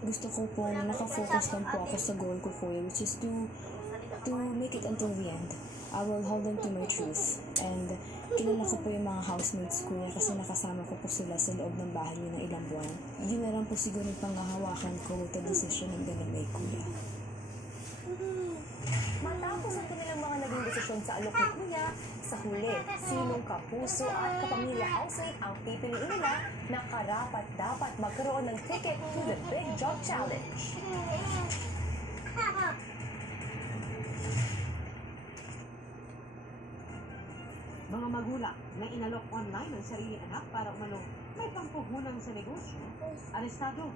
gusto ko po nakafocus lang po ako sa goal ko, kuya, which is to make it until the end. I will hold on to my truth. And kilala ko po yung mga housemates, kuya, kasi nakasama ko po sila sa loob ng bahay niyo ng ilang buwan. Yun na lang po siguro yung panghahawakan ko with the decision I'm gonna make, kuya. Matapos ang kanilang mga naging desisyon sa alok ni Kuya, sa huli, sinong kapuso at kapamilya housemate ang pipiliin nila na karapat dapat magkaroon ng ticket to the Big Job Challenge. Mga magulang na inalok online ang sariling anak para umano may pampuhunan sa negosyo, arestado.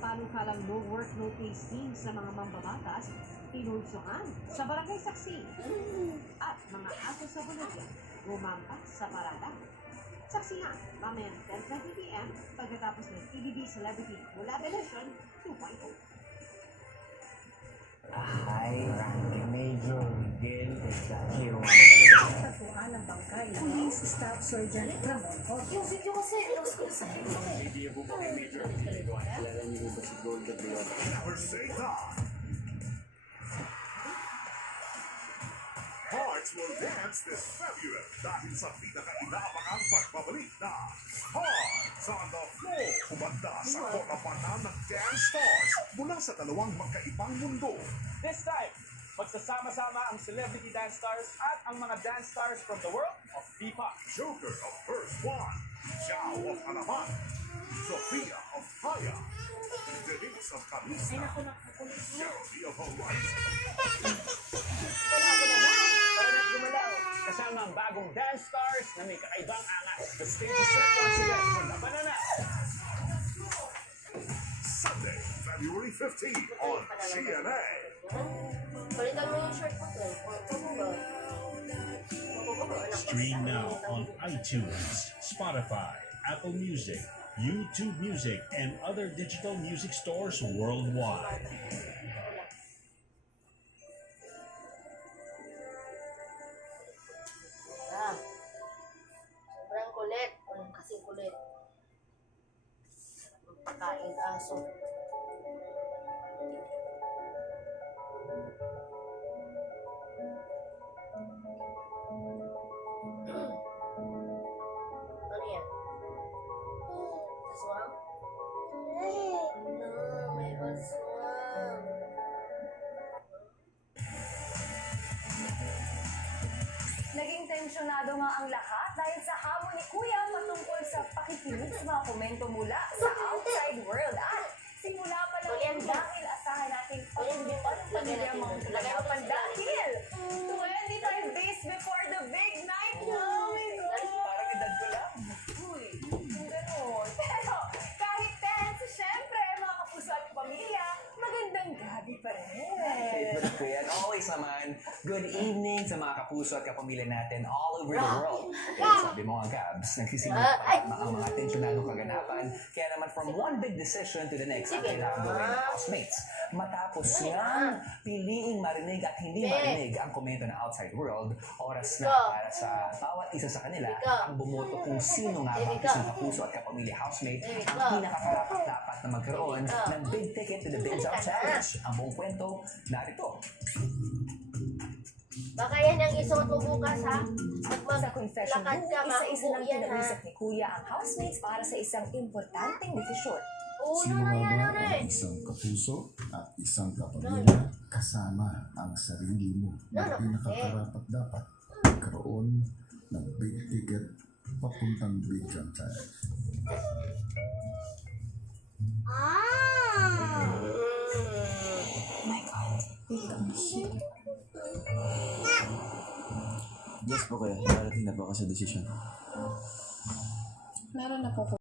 Panukalang no work, no pay scheme sa mga mambabatas, pinulsuhan sa barangay saksi. At mga aso sa Bolivia, gumampas sa parada. Saksihan, mamayang 10:20 p.m. pagkatapos ng PBB Celebrity Collab Edition 2.0. Ay, Major Miguel Hero. Tatuan ng bangkay. Police Staff Sergeant Ramon. Yung video kasi, ilos ko sa Hindi po ba kay Major? Kilala niyo ba si Gold Gabriel? Hearts will dance this February dahil sa pinaka-inaabangang pagbabalik na Hearts on the Floor. Kumanda sa kotapanan ng Dance Stars mula sa dalawang magkaibang mundo. This time, magsasama-sama ang celebrity dance stars at ang mga dance stars from the world of P-pop. Joker of First One, Xiao of Alaman, Sophia of Haya, Denise of Kalista, Jeremy of Horizon. Kasama ang bagong dance stars na may kakaibang angas. The stage is set once again for Laban na! Sunday, February 15 on GMA. Balitan mo yung shirt ko to. Stream now on iTunes, Spotify, Apple Music, YouTube Music, and other digital music stores worldwide. Sobrang kulit. Kasing kulit. Pagkain aso. Ano yan? Aswang? No, may aswang. Naging tensyonado nga ang lahat dahil sa hamon ni Kuya patungkol sa pakikinig sa mga komento mula sa outside world. At simula pa lang yan dahil asahan natin pagpunduan ng pamilya mga kalagapan dahil 25 days before the big night. Oh my God! Parang edad ko lang. Uy, yung ganon. Pero kahit tense, syempre mga kapuso at pamilya, magandang gabi pa rin. Favorite ko yan. Always naman, good evening sa mga kapuso at kapamilya natin all over the world. Kaya sabi mo nga, Gabs, nagsisimula pa ang mga tensyonadong kaganapan. Kaya naman from one big decision to the next, ang kailangan gawin ng housemates. Matapos nga, piliing marinig at hindi marinig ang komento ng outside world, oras na para sa bawat isa sa kanila ang bumoto kung sino nga ba isang kapuso at kapamilya housemate ang pinakakarapat-dapat na magkaroon ng big ticket to the Big Job Challenge. Ang buong kwento, narito. Baka yan ang isuot mo bukas, ha? Sa confession Lakad room, ka, isa-isa lang maupo yan, ha? kinausap ni Kuya ang housemates para sa isang importanteng desisyon. Uno na yan, ano eh. Isang kapuso at isang kapamilya kasama ang sarili mo na pinakakarapat dapat magkaroon ng big ticket papuntang Big Job Challenge. Oh my God. Yes po kayo. Darating na po ako sa desisyon. Meron na po